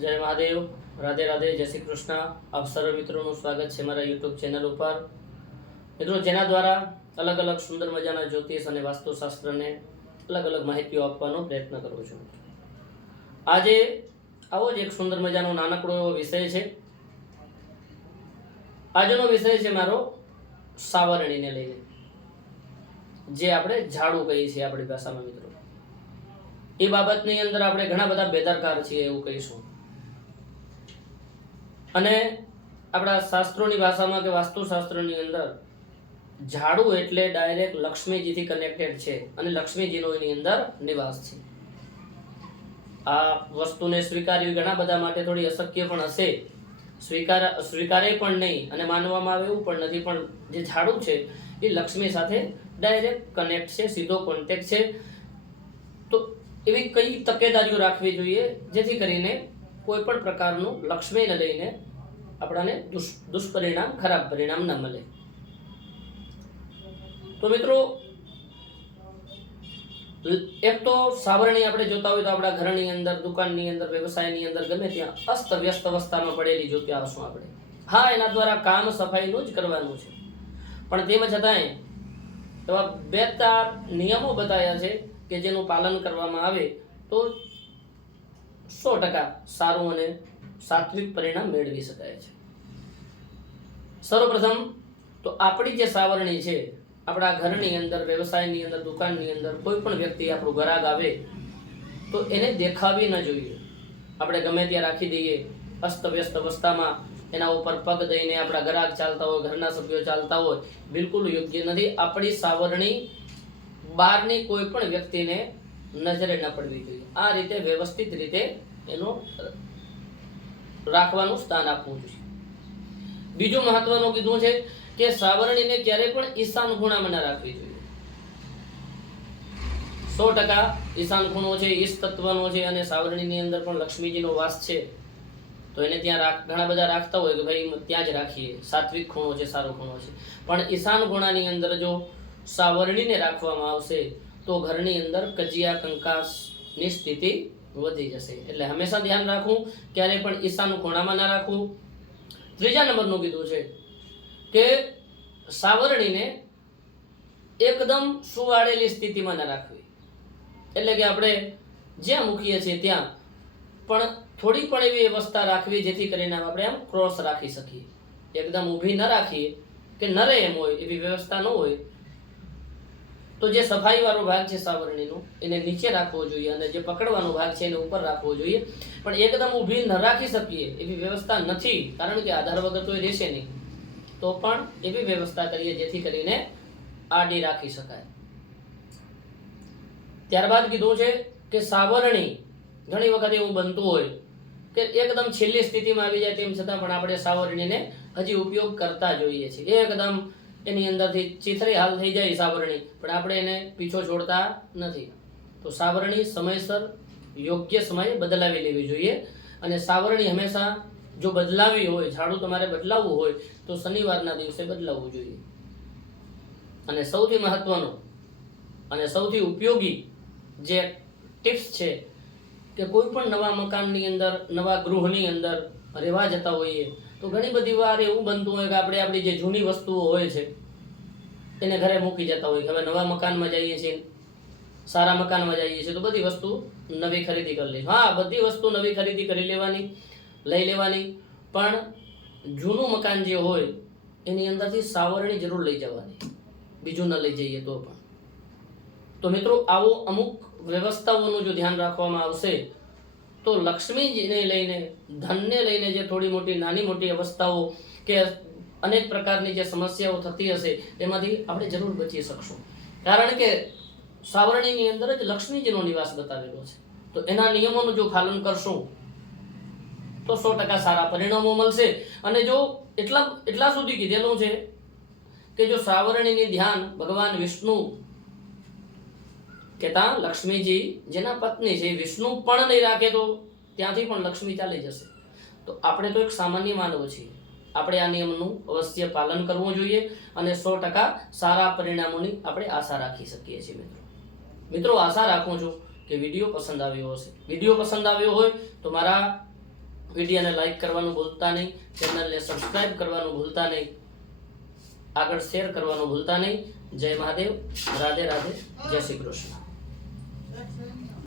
જય મહાદેવ, રાધે રાધે, જય શ્રી કૃષ્ણ. આપ સર્વ મિત્રોનું સ્વાગત છે મારા યુટ્યુબ ચેનલ ઉપર. મિત્રો, જેના દ્વારા અલગ અલગ સુંદર મજાના જ્યોતિષ અને વાસ્તુશાસ્ત્રને અલગ અલગ માહિતીઓ આપવાનો પ્રયત્ન કરું છું. આજે આવો જ એક સુંદર મજાનો નાનકડો એવો વિષય છે. આજનો વિષય છે મારો સાવરણીને લઈને, જે આપણે ઝાડુ કહીએ છીએ આપણી ભાષામાં. મિત્રો, એ બાબતની અંદર આપણે ઘણા બધા બેદરકાર છીએ એવું કહીશું. અને આપણા શાસ્ત્રોની ભાષામાં કે વાસ્તુશાસ્ત્રની અંદર ઝાડુ એટલે ડાયરેક્ટ લક્ષ્મીજીથી કનેક્ટેડ છે અને લક્ષ્મીજીનો એની અંદર નિવાસ છે. આ વસ્તુને સ્વીકારવી ઘણા બધા માટે થોડી અશક્ય પણ હશે, સ્વીકારે પણ નહીં અને માનવામાં આવે એવું પણ નથી. પણ જે ઝાડુ છે એ લક્ષ્મી સાથે ડાયરેક્ટ કનેક્ટ છે, સીધો કોન્ટેક્ટ છે. તો એવી કઈ તકેદારીઓ રાખવી જોઈએ જેથી કરીને કોઈ પણ પ્રકારનું લક્ષ્મીને લઈને આપણાને દુષ્પરિણામ, ખરાબ પરિણામ ન મળે. તો મિત્રો, એક તો સાવરણી આપણે જોતા હોય તો આપણા ઘરની અંદર, દુકાનની અંદર, વ્યવસાયની અંદર ગમે ત્યાં અસ્ત વ્યસ્ત અવસ્થામાં પડેલી જોતી આવશું આપણે. હા, એના દ્વારા કામ સફાઈનું જ કરવાનું છે, પણ તેમ છતાંય એવા 2-4 નિયમો બતાવ્યા છે કે જેનું પાલન કરવામાં આવે તો 100% સારું અને સાત્વિક પરિણામ મેળવી શકાય છે. સર્વપ્રથમ તો આપણી જે સાવરણી છે, આપણા ઘરની અંદર, વ્યવસાયની અંદર, દુકાનની અંદર કોઈ પણ વ્યક્તિ આપણું ગ્રાહક આવે તો એને દેખાવી ન જોઈએ. આપણે ગમે ત્યાં રાખી દઈએ અસ્તવ્યસ્ત અવસ્થામાં, એના ઉપર પગ દઈને આપણા ગ્રાહક ચાલતા હોય, ઘરના સભ્યો ચાલતા હોય, બિલકુલ યોગ્ય નથી. આપણી સાવરણી બહારની કોઈ પણ વ્યક્તિને નજરે ન પડવી જોઈએ. આ રીતે વ્યવસ્થિત રીતે એનું રાખવાનું સ્થાન આપવું જોઈએ. બીજું મહત્વનું કીધું છે કે સાવરણીને ક્યારેય પણ ઈશાન ખૂણામાં ન રાખવી જોઈએ. 100% ઈશાન ખૂણો છે, ઈશ તત્વનો છે અને સાવરણીની અંદર પણ લક્ષ્મીજીનો વાસ છે. તો એને ત્યાં ઘણા બધા રાખતા હોય કે ભાઈ ત્યાં જ રાખીએ, સાત્વિક ખૂણો છે, સારો ખૂણો છે. પણ ઈશાન ખૂણાની અંદર જો સાવરણીને રાખવામાં આવશે તો ઘરની અંદર કજિયા કંકાસની સ્થિતિ વધી જશે. એટલે હંમેશા ધ્યાન રાખવું, ક્યારેય પણ ઈશાન ખૂણામાં ના રાખવું. ત્રીજા નંબરનું કીધું છે કે સાવરણીને એકદમ સુવાડેલી સ્થિતિમાં ના રાખવી. એટલે કે આપણે જ્યાં મૂકીએ છીએ ત્યાં પણ થોડી પણ એવી અવસ્થા રાખવી જેથી કરીને આપણે આમ ક્રોસ રાખી શકીએ. એકદમ ઊભી ન રાખીએ કે ન રહે એમ હોય, એવી વ્યવસ્થા ન હોય તો જે સફાઈ વાળો ભાગ છે સાવરણીનો એને નીચે રાખવો જોઈએ અને જે પકડવાનો ભાગ છે એને ઉપર રાખવો જોઈએ. પણ એકદમ ઊભી ન રાખી શકીએ એવી વ્યવસ્થા નથી, કારણ કે આધાર વગર તો એ રહેશે નહીં. તો પણ એવી વ્યવસ્થા કરીએ જેથી કરીને આડી રાખી શકાય. ત્યારબાદ કીધું છે કે સાવરણી ઘણી વખત એવું બનતું હોય કે એકદમ છેલ્લી સ્થિતિમાં આવી જાય, તેમ છતાં પણ આપણે સાવરણીને હજી ઉપયોગ કરતા જોઈએ છીએ. એકદમ એની અંદરથી ચીથરી હાલ થઈ જાય સાવરણી, પણ આપણે એને પીછો છોડતા નથી. તો સાવરણી સમયસર યોગ્ય સમયે બદલાવી લેવી જોઈએ. અને સાવરણી હંમેશા જો બદલાવી હોય, ઝાડુ તમારે બદલાવવું હોય તો શનિવારના દિવસે બદલાવવું જોઈએ. અને સૌથી મહત્વનો અને સૌથી ઉપયોગી જે ટિપ્સ છે કે કોઈ પણ નવા મકાનની અંદર, નવા ગૃહની અંદર રહેવા જતા હોઈએ તો ઘણી બધી વાર એવું બનતું હોય કે આપણે આપણી જે જૂની વસ્તુઓ હોય છે એને ઘરે મૂકી જતા હોય. હવે નવા મકાનમાં જઈએ છીએ, સારા મકાનમાં જઈએ છીએ તો બધી વસ્તુ નવી ખરીદી કરી લઈએ. હા, બધી વસ્તુ નવી ખરીદી કરી લેવાની, લઈ લેવાની, પણ જૂનું મકાન જે હોય એની અંદરથી સાવરણી જરૂર લઈ જવાની, બીજું ન લઈ જઈએ તો પણ. તો મિત્રો, આવો અમુક વ્યવસ્થાઓનું જો ધ્યાન રાખવામાં આવશે તો લક્ષ્મીજીને લઈને, ધનને લઈને જે થોડી મોટી, નાની મોટી અવસ્થાઓ કે અનેક પ્રકારની જે સમસ્યાઓ થતી હશે તેમાંથી આપણે જરૂર બચી શકશું. કારણ કે સાવરણીની અંદર જ લક્ષ્મીજીનો નિવાસ બતાવેલો છે. તો એના નિયમોનું જો પાલન કરશું તો 100% સારા પરિણામો મળશે. અને જો એટલા સુધી કીધેલું છે કે જો સાવરણીની ધ્યાન ભગવાન વિષ્ણુ કે ત્યાં લક્ષ્મીજી જેના પત્ની છે વિષ્ણુ પણ નહીં રાખે તો ત્યાંથી પણ લક્ષ્મી ચાલી જશે. તો આપણે તો એક સામાન્ય માનવ છીએ, આપણે આ નિયમનું અવશ્ય પાલન કરવું જોઈએ અને 100% સારા પરિણામોની આપણે આશા રાખી શકીએ છીએ. મિત્રો, આશા રાખું છું કે વિડીયો પસંદ આવ્યો હશે. વિડીયો પસંદ આવ્યો હોય તો મારા વિડીયોને લાઈક કરવાનું ભૂલતા નહીં, ચેનલને સબસ્ક્રાઇબ કરવાનું ભૂલતા નહીં, આગળ શેર કરવાનું ભૂલતા નહીં. જય મહાદેવ, રાધે રાધે, જય શ્રી કૃષ્ણ.